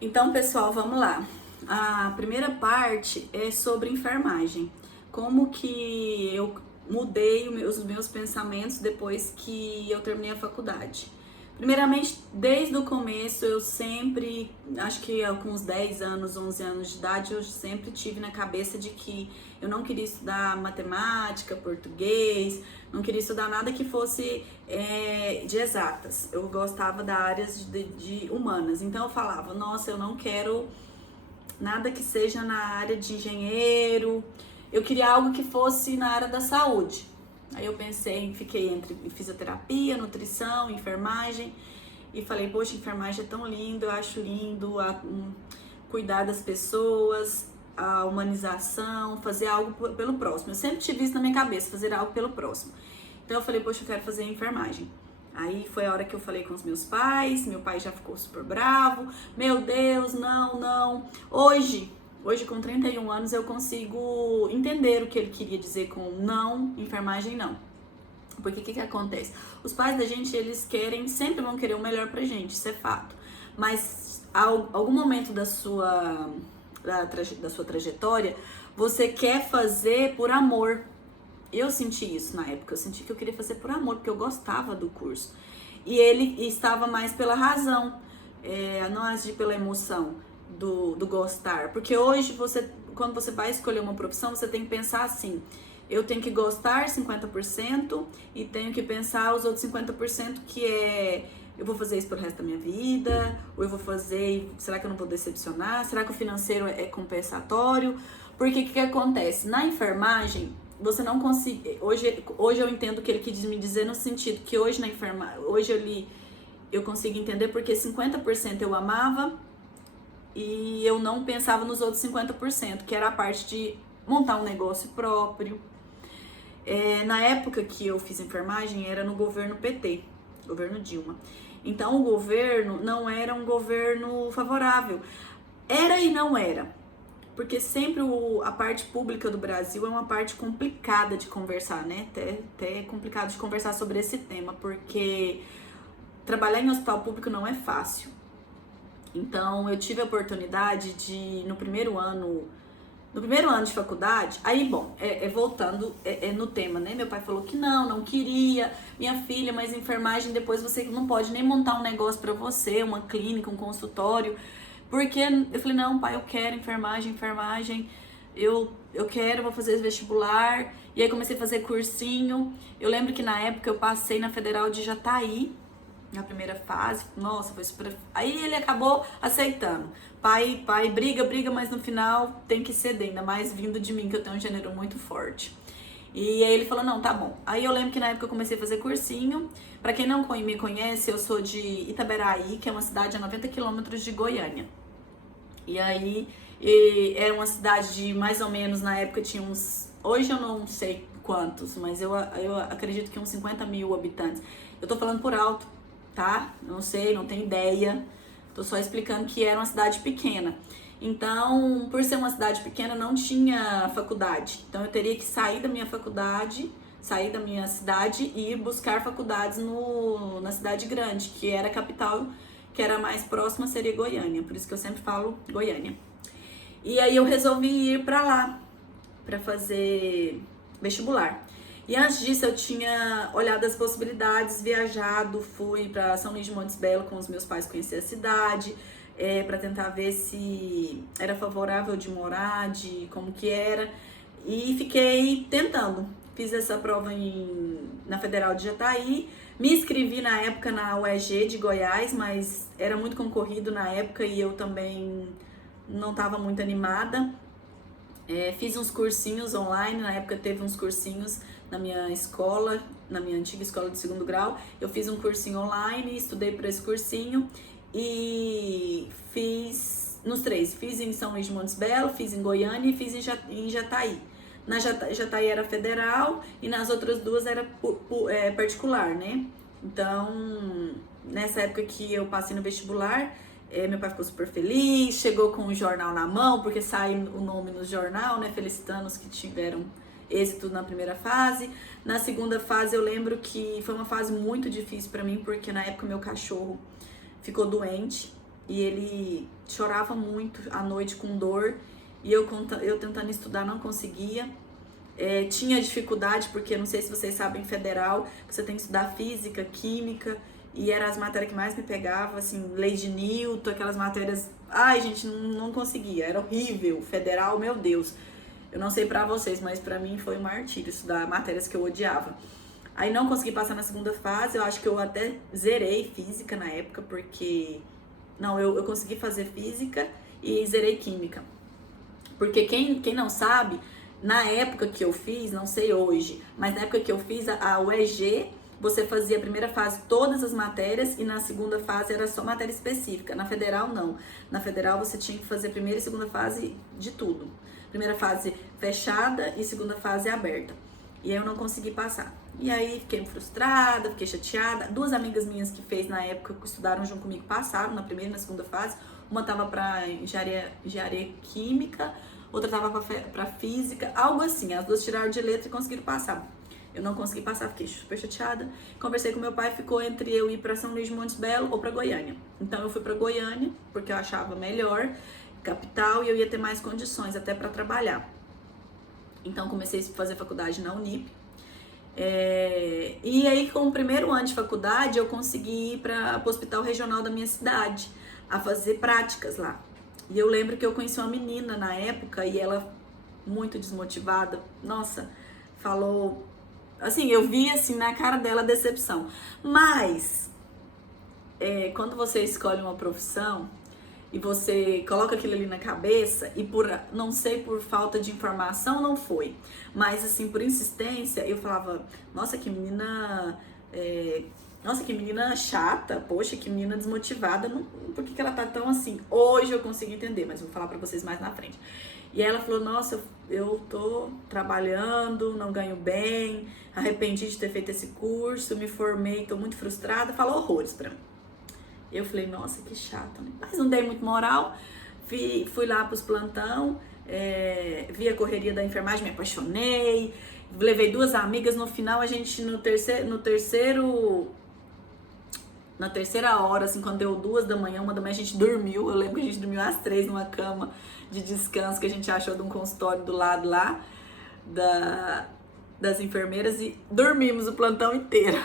Então, pessoal, vamos lá. A primeira parte é sobre enfermagem. Como que eu mudei os meus pensamentos depois que eu terminei a faculdade. Primeiramente, desde o começo, eu sempre, acho que com uns 10 anos, 11 anos de idade, eu sempre tive na cabeça de que eu não queria estudar matemática, português, não queria estudar nada que fosse de exatas. Eu gostava da área de humanas. Então eu falava, nossa, eu não quero nada que seja na área de engenheiro. Eu queria algo que fosse na área da saúde. Aí eu pensei, fiquei entre fisioterapia, nutrição, enfermagem. E falei, poxa, enfermagem é tão lindo, eu acho lindo cuidar das pessoas, a humanização, fazer algo pelo próximo. Eu sempre tive isso na minha cabeça, fazer algo pelo próximo. Então eu falei, poxa, eu quero fazer enfermagem. Aí foi a hora que eu falei com os meus pais, meu pai já ficou super bravo. Meu Deus, não. Hoje com 31 anos, eu consigo entender o que ele queria dizer com não, enfermagem não. Porque o que acontece? Os pais da gente, eles sempre vão querer o melhor pra gente, isso é fato. Mas algum momento da sua trajetória, você quer fazer por amor. Eu senti isso na época, eu senti que eu queria fazer por amor, porque eu gostava do curso. E ele estava mais pela razão, não agir pela emoção do gostar. Porque hoje, quando você vai escolher uma profissão, você tem que pensar assim, eu tenho que gostar 50% e tenho que pensar os outros 50% que eu vou fazer isso pro resto da minha vida, ou eu vou fazer, será que eu não vou decepcionar? Será que o financeiro é compensatório? Porque o que acontece? Na enfermagem, você não consegue. Hoje eu entendo o que ele quis me dizer no sentido que hoje na enfermagem, eu consigo entender porque 50% eu amava e eu não pensava nos outros 50%, que era a parte de montar um negócio próprio. Na época que eu fiz enfermagem, era no governo PT, governo Dilma. Então o governo não era um governo favorável. Era e não era. Porque sempre a parte pública do Brasil é uma parte complicada de conversar, né? Até é complicado de conversar sobre esse tema, porque trabalhar em hospital público não é fácil. Então, eu tive a oportunidade de, no primeiro ano de faculdade, aí, bom, voltando no tema, né? Meu pai falou que não queria, minha filha, mas enfermagem depois você não pode nem montar um negócio pra você, uma clínica, um consultório. Porque eu falei, não, pai, eu quero enfermagem, eu quero, vou fazer vestibular. E aí comecei a fazer cursinho. Eu lembro que na época eu passei na Federal de Jataí, na primeira fase. Nossa, foi super... Aí ele acabou aceitando. Pai, briga, mas no final tem que ceder, ainda mais vindo de mim, que eu tenho um gênero muito forte. E aí ele falou, não, tá bom. Aí eu lembro que na época eu comecei a fazer cursinho. Pra quem não me conhece, eu sou de Itaberaí, que é uma cidade a 90 quilômetros de Goiânia. E aí era uma cidade de mais ou menos, na época tinha uns... Hoje eu não sei quantos, mas eu acredito que uns 50 mil habitantes. Eu tô falando por alto, tá? Eu não sei, não tenho ideia. Tô só explicando que era uma cidade pequena. Então, por ser uma cidade pequena, não tinha faculdade. Então, eu teria que sair da minha faculdade, sair da minha cidade e ir buscar faculdades na cidade grande, que era a capital, que era a mais próxima, seria Goiânia. Por isso que eu sempre falo Goiânia. E aí, eu resolvi ir pra lá, pra fazer vestibular. E antes disso eu tinha olhado as possibilidades, viajado, fui para São Luís de Montes Belo com os meus pais conhecer a cidade, para tentar ver se era favorável de morar, de como que era. E fiquei tentando. Fiz essa prova na Federal de Jataí, me inscrevi na época na UEG de Goiás, mas era muito concorrido na época e eu também não estava muito animada. Fiz uns cursinhos online, na época teve uns cursinhos na minha escola, na minha antiga escola de segundo grau. Eu fiz um cursinho online, estudei para esse cursinho e fiz nos três. Fiz em São Luís de Montes Belo, fiz em Goiânia e fiz em Jataí. Na Jataí era federal e nas outras duas era particular, né? Então, nessa época que eu passei no vestibular, meu pai ficou super feliz, chegou com o jornal na mão, porque sai o nome no jornal, né? Felicitando os que tiveram êxito na primeira fase. Na segunda fase eu lembro que foi uma fase muito difícil pra mim, porque na época meu cachorro ficou doente. e ele chorava muito à noite com dor, e eu tentando estudar não conseguia. Tinha dificuldade, porque não sei se vocês sabem, federal, você tem que estudar física, química, e eram as matérias que mais me pegavam, assim, lei de Newton, aquelas matérias. Ai, gente, não conseguia, era horrível. Federal, meu Deus. Eu não sei pra vocês, mas pra mim foi um martírio estudar matérias que eu odiava. Aí não consegui passar na segunda fase, eu acho que eu até zerei física na época, porque... Não, eu consegui fazer física e zerei química. Porque quem não sabe, na época que eu fiz, não sei hoje, mas na época que eu fiz a UEG, você fazia a primeira fase todas as matérias e na segunda fase era só matéria específica. Na federal, não. Na federal, você tinha que fazer a primeira e segunda fase de tudo. Primeira fase fechada e segunda fase aberta. E aí eu não consegui passar. E aí fiquei frustrada, fiquei chateada. Duas amigas minhas que fez na época, que estudaram junto comigo, passaram na primeira e na segunda fase. Uma tava pra engenharia química, outra tava pra física, algo assim. As duas tiraram de letra e conseguiram passar. Eu não consegui passar, fiquei super chateada. Conversei com meu pai, ficou entre eu ir pra São Luís de Montes Belo ou pra Goiânia. Então eu fui pra Goiânia, porque eu achava melhor, capital, e eu ia ter mais condições até pra trabalhar. Então comecei a fazer faculdade na Unip. E aí, com o primeiro ano de faculdade, eu consegui ir para o hospital regional da minha cidade, a fazer práticas lá. E eu lembro que eu conheci uma menina na época, e ela, muito desmotivada, nossa, falou... Assim, eu vi assim na cara dela a decepção. Mas, quando você escolhe uma profissão e você coloca aquilo ali na cabeça, e não sei, por falta de informação não foi, mas assim, por insistência, eu falava, nossa, que menina chata, poxa, que menina desmotivada, por que ela tá tão assim? Hoje eu consigo entender, mas vou falar pra vocês mais na frente. E ela falou, nossa, eu tô trabalhando, não ganho bem, arrependi de ter feito esse curso, me formei, tô muito frustrada, falou horrores pra mim. Eu falei, nossa, que chato, né? Mas não dei muito moral, fui lá pros terapeutas, vi a correria da enfermagem, me apaixonei, levei duas amigas, no final a gente, na terceira hora, assim, quando deu 2 da manhã, 1 da manhã, a gente dormiu. Eu lembro que a gente dormiu às 3 numa cama de descanso que a gente achou de um consultório do lado lá das enfermeiras, e dormimos o plantão inteiro.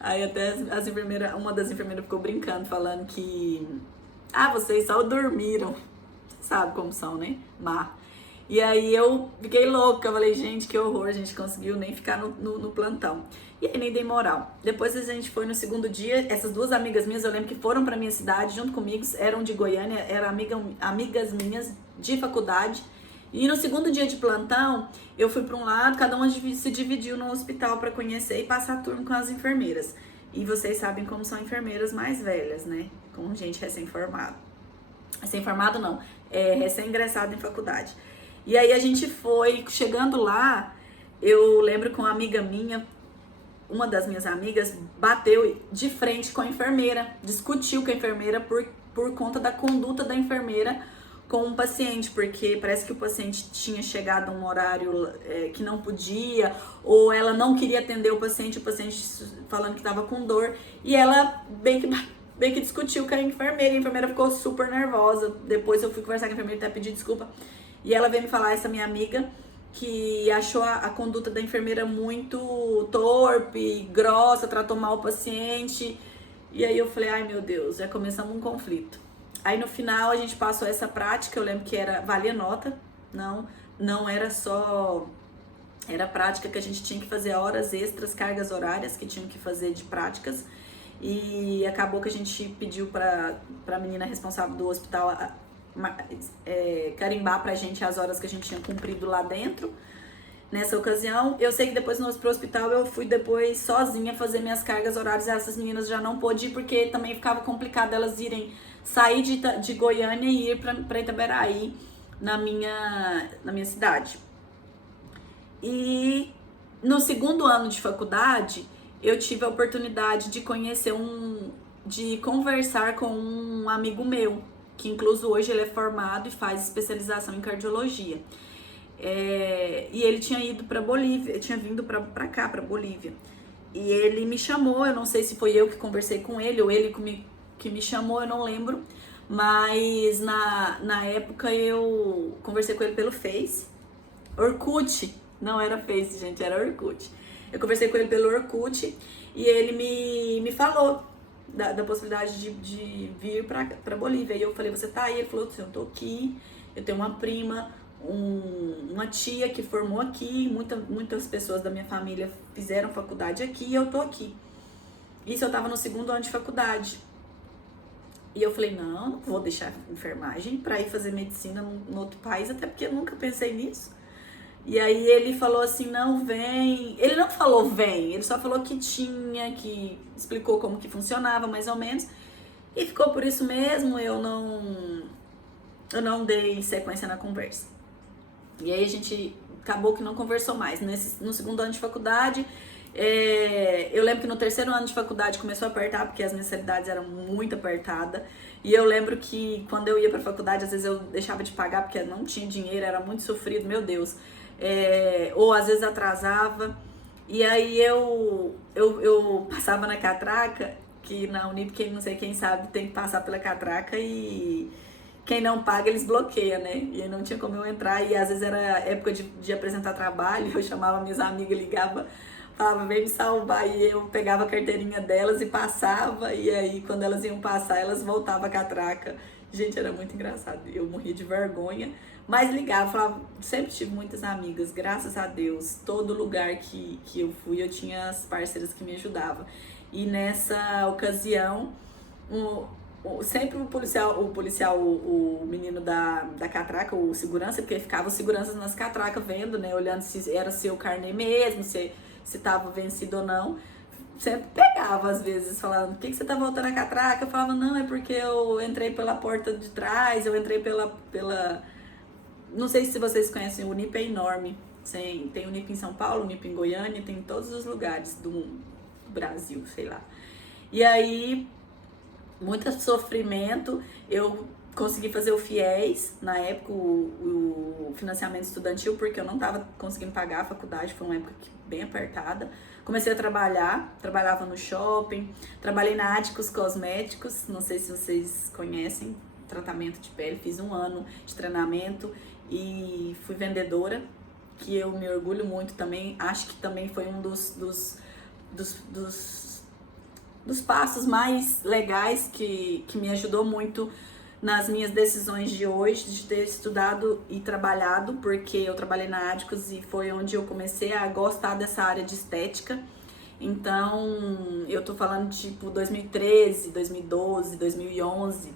Aí até as enfermeiras, uma das enfermeiras ficou brincando, falando que vocês só dormiram. Você sabe como são, né? Má. E aí eu fiquei louca, falei, gente, que horror, a gente conseguiu nem ficar no plantão. E aí nem dei moral. Depois a gente foi no segundo dia, essas duas amigas minhas, eu lembro que foram pra minha cidade junto comigo, eram de Goiânia, eram amigas minhas de faculdade. E no segundo dia de plantão, eu fui para um lado, cada uma se dividiu no hospital para conhecer e passar turno com as enfermeiras. E vocês sabem como são enfermeiras mais velhas, né? Com gente recém-formada. Recém-formado não, recém-ingressado em faculdade. E aí a gente foi, chegando lá, eu lembro que uma amiga minha, uma das minhas amigas, bateu de frente com a enfermeira, discutiu com a enfermeira por conta da conduta da enfermeira com um paciente, porque parece que o paciente tinha chegado a um horário que não podia, ou ela não queria atender o paciente falando que estava com dor, e ela bem que discutiu com a enfermeira ficou super nervosa. Depois eu fui conversar com a enfermeira e até pedir desculpa, e ela veio me falar, essa minha amiga, que achou a conduta da enfermeira muito torpe, grossa, tratou mal o paciente, e aí eu falei, ai meu Deus, já começamos um conflito. Aí no final a gente passou essa prática, eu lembro que valia nota, não era só, era prática que a gente tinha que fazer horas extras, cargas horárias que tinham que fazer de práticas, e acabou que a gente pediu pra menina responsável do hospital carimbar pra gente as horas que a gente tinha cumprido lá dentro. Nessa ocasião, eu sei que depois pro hospital eu fui depois sozinha fazer minhas cargas horárias, essas meninas já não pôde ir, porque também ficava complicado elas sair de Goiânia e ir pra Itaberaí, na minha cidade. E no segundo ano de faculdade, eu tive a oportunidade de de conversar com um amigo meu, que incluso hoje ele é formado e faz especialização em cardiologia. E ele tinha ido pra Bolívia, tinha vindo pra cá, pra Bolívia. E ele me chamou, eu não sei se foi eu que conversei com ele ou ele que me chamou, eu não lembro. Mas na época eu conversei com ele pelo Face. Orkut, não era Face, gente, era Orkut. Eu conversei com ele pelo Orkut e ele me falou da possibilidade de vir pra Bolívia. E eu falei, você tá aí? Ele falou, eu tô aqui, eu tenho uma prima, uma tia que formou aqui, muitas pessoas da minha família fizeram faculdade aqui e eu tô aqui. Isso eu tava no 2º ano de faculdade. E eu falei, não vou deixar enfermagem pra ir fazer medicina num outro país, até porque eu nunca pensei nisso. E aí ele falou assim, não, vem. Ele não falou vem, ele só falou que tinha, que explicou como que funcionava, mais ou menos. E ficou por isso mesmo, eu não dei sequência na conversa. E aí a gente acabou que não conversou mais. No 2º ano de faculdade, eu lembro que no 3º ano de faculdade começou a apertar, porque as mensalidades eram muito apertadas. E eu lembro que quando eu ia pra faculdade, às vezes eu deixava de pagar porque não tinha dinheiro, era muito sofrido, meu Deus. Ou às vezes atrasava. E aí eu passava na catraca, que na Unip, quem não sei quem sabe, tem que passar pela catraca e quem não paga, eles bloqueiam, né? E aí não tinha como eu entrar, e às vezes era época de apresentar trabalho, eu chamava minhas amigas, ligava, falava, vem me salvar, e eu pegava a carteirinha delas e passava, e aí quando elas iam passar, elas voltavam a catraca. Gente, era muito engraçado, eu morria de vergonha, mas ligava, falava, sempre tive muitas amigas, graças a Deus, todo lugar que eu fui, eu tinha as parceiras que me ajudavam. E nessa ocasião, sempre o menino da catraca, o segurança, porque ficava os seguranças nas catracas vendo, né, olhando se era seu carnê mesmo, se tava vencido ou não. Sempre pegava, às vezes, falando, por que você tá voltando a catraca? Eu falava, não, é porque eu entrei pela porta de trás, eu entrei pela... Não sei se vocês conhecem, o Unip é enorme. Tem Unip em São Paulo, Unip em Goiânia, tem em todos os lugares do Brasil, sei lá. E aí, muito sofrimento, eu consegui fazer o FIES, na época, o financiamento estudantil, porque eu não tava conseguindo pagar a faculdade, foi uma época bem apertada. Comecei a trabalhava no shopping, trabalhei na Áticos Cosméticos, não sei se vocês conhecem, tratamento de pele, fiz 1 ano de treinamento e fui vendedora, que eu me orgulho muito também, acho que também foi um dos passos mais legais que me ajudou muito nas minhas decisões de hoje, de ter estudado e trabalhado, porque eu trabalhei na Áticos e foi onde eu comecei a gostar dessa área de estética. Então, eu tô falando tipo 2013, 2012, 2011,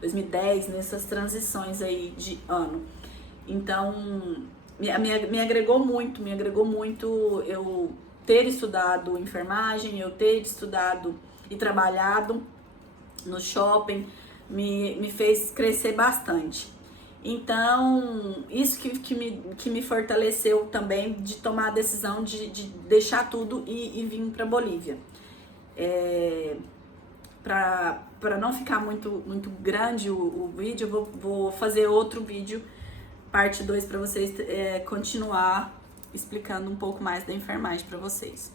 2010, nessas transições aí de ano. Então, me agregou muito eu ter estudado enfermagem, eu ter estudado e trabalhado no shopping, me fez crescer bastante. Então, isso que me fortaleceu também de tomar a decisão de deixar tudo e vir para Bolívia. Para não ficar muito grande o vídeo, eu vou fazer outro vídeo, parte 2, para vocês continuar explicando um pouco mais da enfermagem para vocês.